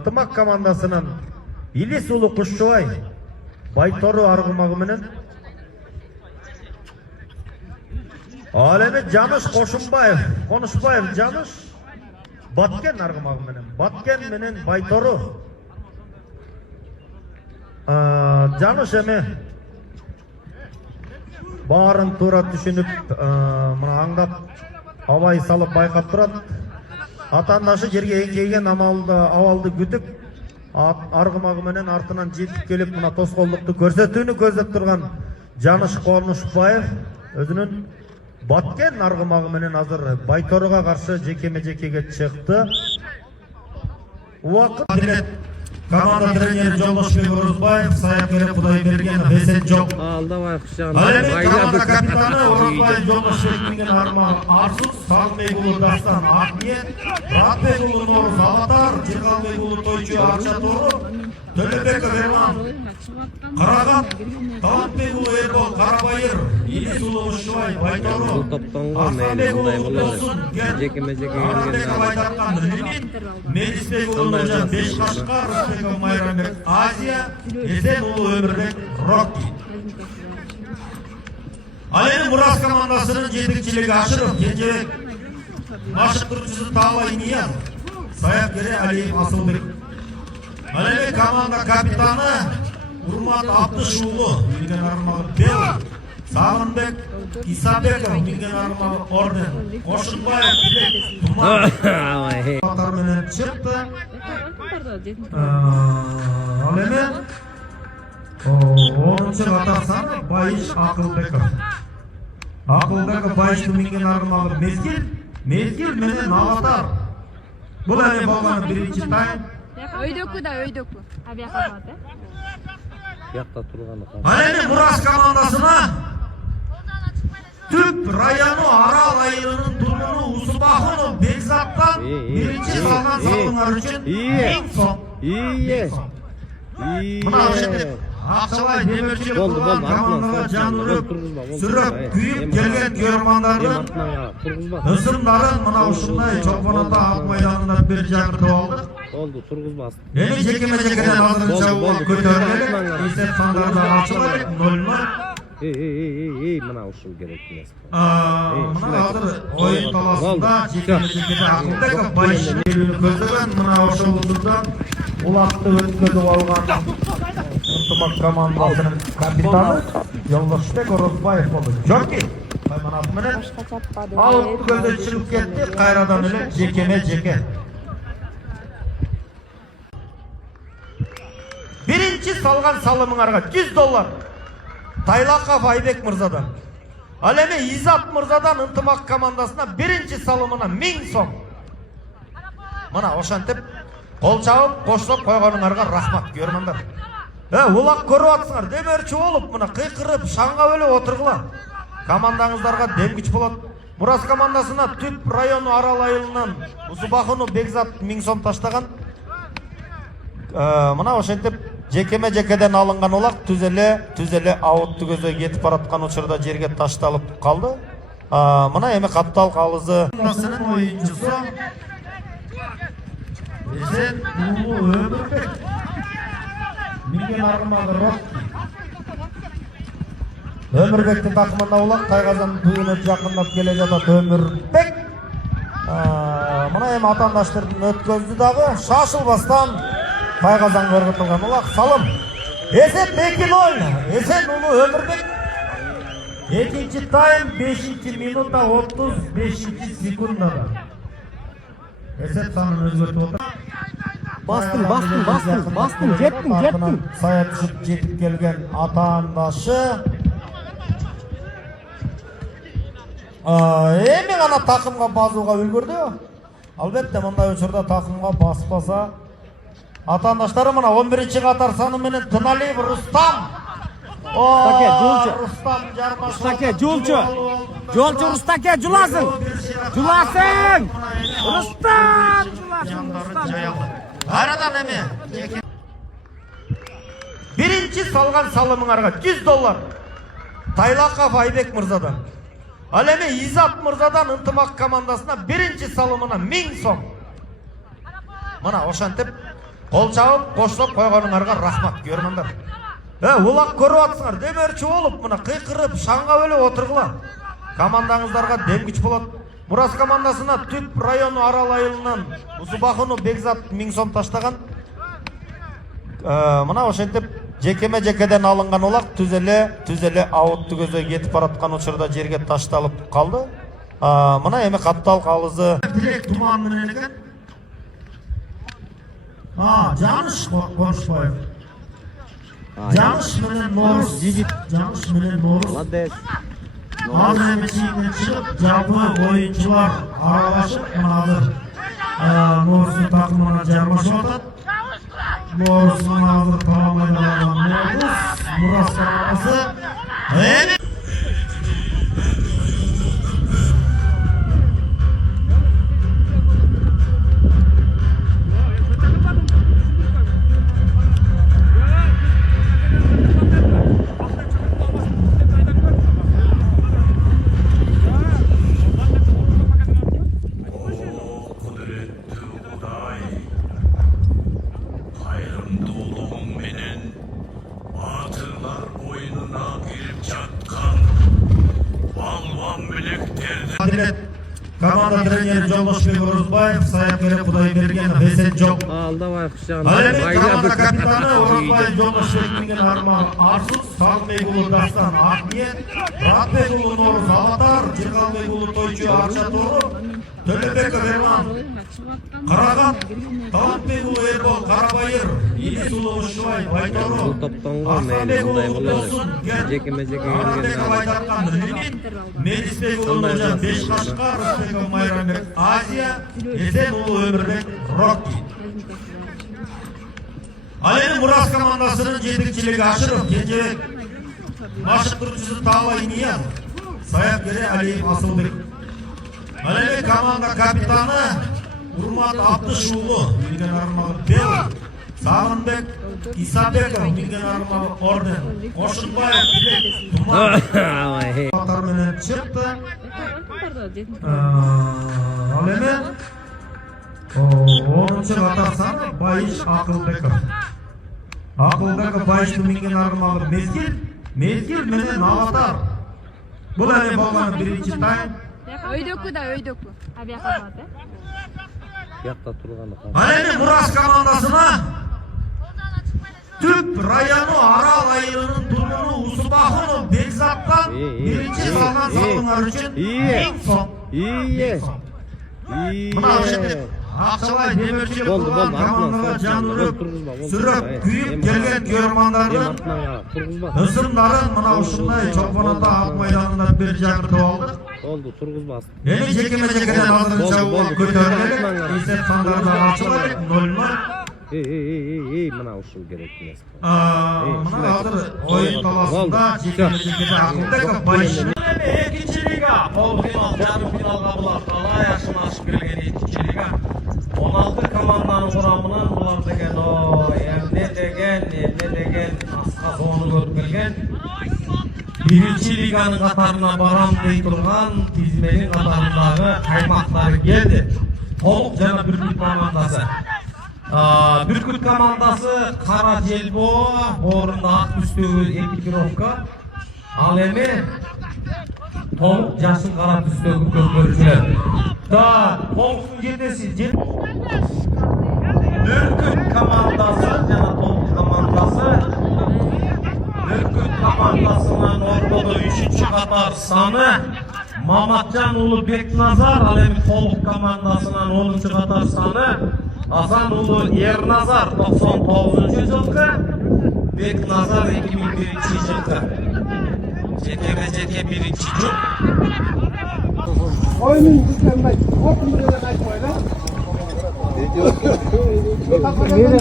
ынтымақ командасынан Илис Улы Кушчубай Байтору аргымагы менен, ал эми Жаныш Конушбаев Жаныш Баткен аргымагы менен, Баткен менен Байтору. Жаныш эми барын туура түшүнүп, мына аңдап, абай салып байкап турат. Атандашы жерге эңкейген абалды күтүп, аргымагы менен артынан жетип келип, мына тоскоолдукту көрсөтүүнү көздөп турган Жаныш Конушбаев өзүнүн Баткен аргымагы менен азыр Байторуга каршы жекеме-жекеге чыкты. Убакыт билет команда тренери Жолдошбек Орозбаев, Саякере Кудайбергенов эсен жок. Алдабаев команда капитаны Орозбаев Жолдошбек менен Арсуз, Салмбек уулу Дастан Акниет, Ратбек уулу Нооруз Алатар, Жыргалбек уулу Тойчу Арча Тору, Төлөбеков Эрлан Караган, Талантбек уулу Эрбол Карабайыр, Илис уулу Кушчубай Байтору, Арсланбек уулу Досун Арбеков Айдаткан Лимит, Медисбек уулу Нуржан Бешкашкар, Рысбеков Майрамбек Азия, Эсен уулу Өмүрбек Рокки. Ал эми Мурас командасынын жетекчилиги Ашыров, Кенжебек Машыктырчысы Таалай Нияз, Саякере Алиев Асылбек. Ал эми команда капитаны Урмат Абдыш уулу, минген аргымагы Бел, Сагынбек Исабеков, минген аргымагы Орден, Кошунбаев Билек Туман атар менен чыкты. Ал эми 10-чы катар саны Байыш Акылбеков. Акылбеков Байыштын минген аргымагы Мезгил менен Алатар. Бул эми болгон биринчи тайм. Өйдөкү да өйдөкү. Авиакабат, Якта турганы. Ал эми Мурас командасына Түп району Арал айылынын тургуну Усубахунов Бекзаттан биринчи салган салымдар үчүн 1000 сом. Мына ошентип акчалай демөчүлүк болгон командага жан үрүп, сүрөп, күйүп келген көрөрмандардын ысымдарын мына ушундай чолпонато ак майданында бир жагыртып алдык. Болду, тургузбас. Эми жекеме-жекеден азырынча көтөрүлөт. Эсеп сандарды ачылайт 0-0. Мына ушул керек эмес. Мына азыр оюн таласында жекеме-жекеде Акылбеков Байыштын көздөгөн мына ошол учурда улатты өткөзүп алган ынтымак командасынын капитаны Жолдошбек Орозбаев болду. Жокки кайманаты менен алып көздөй чыгып кетти, кайрадан эле жекеме-жеке. Биринчи салган салымыңарга $100. Тайлаков Айбек мырзадан. Ал эми Изат мырзадан ынтымак командасына биринчи салымына 1000 сом. Мына ошентип кол чабып, коштоп койгонуңарга рахмат, көрөрмандар. Улак көрүп атсыңар, демөрчү болуп, мына кыйкырып, шаңга өлүп отургула. Командаңыздарга дем күч болот. Мурас командасына Түп району Арал айылынан Усубахунов Бекзат 1000 сом таштаган. Мына ошентип жекеме-жекеден алынган улак түз эле ауытты көзө кетип бараткан учурда жерге ташталып калды. Мына эми каптал калызы командасынын оюнчусу Эсен уулу Өмүрбек. Минген аргымагы Рокки. Өмүрбектин такымына улак Тайгазан түйүнө жакындап келе жатат Өмүрбек. Мына эми атандаштардын өткөздү дагы шашылбастан Тайгазанга ыргытылган улак салым. Эсеп 2-0. Эсен уулу Өмүрбек. Экинчи тайм 5-минутта 35-секундада. Эсеп санын өзгөртүп отур. Bastın, жетtin. Сая түшүп жетип келген атаандашы. Эми гана такымга басууга үлгүрдү. Албетте мындай учурда такымга баспаса атаандаштары мына 11-чи катар саны менен Тыналиев Рустам. Рустам Жармашев. Жолчу Рустаке жуласың. Рустам жуласың. Арадан эми. Биринчи салган салымыңарга $100. Тайлаков Айбек мырзадан. Ал эми Изат мырзадан ынтымак командасына биринчи салымына 1000 сом. Мына ошентип Кол чабып, коштоп койгонуңарга рахмат, көрмөндөр. Улак көрүп атсыңар, демерчи болуп, мына кыйкырып, шаңга эле отургула. Командаңыздарга дем күч болот. Мурас командасына Түп району Арал айылынан Усубахуну Бекзат 1000 сом таштаган. Мына ошентип жекеме-жекеден алынган улак түз эле аут түгөзө кетип бараткан учурда жерге ташталып калды. Мына эми каттал калызы тилек туман менен экен. Жаныш Конушбаев. Жаныш менен Норус. Жаныш менен Норус. Молодец. Азыр эми чийинен чыгып, жалпы оюнчулар аралашып, мына азыр Норустун такымына жармашып атат. Норустун азыр тамамлай алган Мурас командасы. Команда тренери Жолдошбек Орозбаев, Саякбек Кудайбергенов, Эсен Жок. Алдабаев Команда капитаны Орозбаев Жолдошбек менен Арсус, Салмбек уулу Дастан Акниет, Ратбек уулу Норус Алатар, Жыргалбек уулу Тойчу Арча Тору, Төлөбеков Эрлан Караган, Талантбек уулу Эрбол Карабайыр, Илис уулу Ушубай Байтору, Арсланбек уулу Досун Арбеков Айдаткан Лимит, Медисбек уулу Нуржан Бешкашкар, Майрамбек Азия, Эсен уулу Өмүрбек Рокки. Ал эми Мурас командасынын жетекчилиги Ашыров, Кенжебек, башкырчысы Таалай Ниязов, Саякбек Алиев Асылбек. Ал эми команда капитаны Урмат Абдыш уулу, билген армагы Бел, Сагынбек Исабеков, билген армагы Орден, Кошунбаев Билек Туман атар менен чыкты. Ал эми 10-чы катар саны Байыш Акылбеков. Акылбеков Байыштын минген армагы Мезгил менен Алатар. Бул эми болгон биринчи тайм. Өйдөкү да өйдөкү. Авиакабат, Якта турганы. Ал эми Мурас командасына Түп району Арал айылынын тургуну Усубахуну Бекзаттан биринчи салган салымыңар үчүн 1000 сом. Мына ошентип акчалай демирчилик кылган командага жан үрүп, сүрөп, күйүп келген көрмандардын ысымдарын мына ушундай чолпон ата ак майданында бир жакыртып алдык. Oldu, turguzmaz. Эми жеке-жекеден азырынча көтөрүлөт. Эсеп сандарда ачылат 0-0. Мына ушул керек эмес. Мына азыр оюн таласында жеке-жекеде Акылбеков Байыш. Экинчи лига, полуфинал, жарым финалга булар талай ашын ашып келген экинчи лига. 16 команданын курамынан булар деген эмне деген аска зоону көрүп келген. Биринчи лиганын катарына барам дей турган тизменин катарындагы каймактары келди. Толук жана Бүркүт командасы. Бүркүт командасы кара желбоо, орунда ак түстөгү экипировка. Ал эми толук жашыл кара түстөгү көкөрүчүлөр. Толуктун жетеси Бүркүт командасы жана толук командасы. Бүркүт командасынан ордодо 3-чү катар саны Маматжан уулу Бекназар, ал эми толук командасынан 10-чу катар саны Асан уулу Ерназар 99-чу жылкы, Бекназар 2001-чи жылкы. Жеке биринчи жыл. Oyunun düzenlemek, okul düzenlemek açmayla. Nereye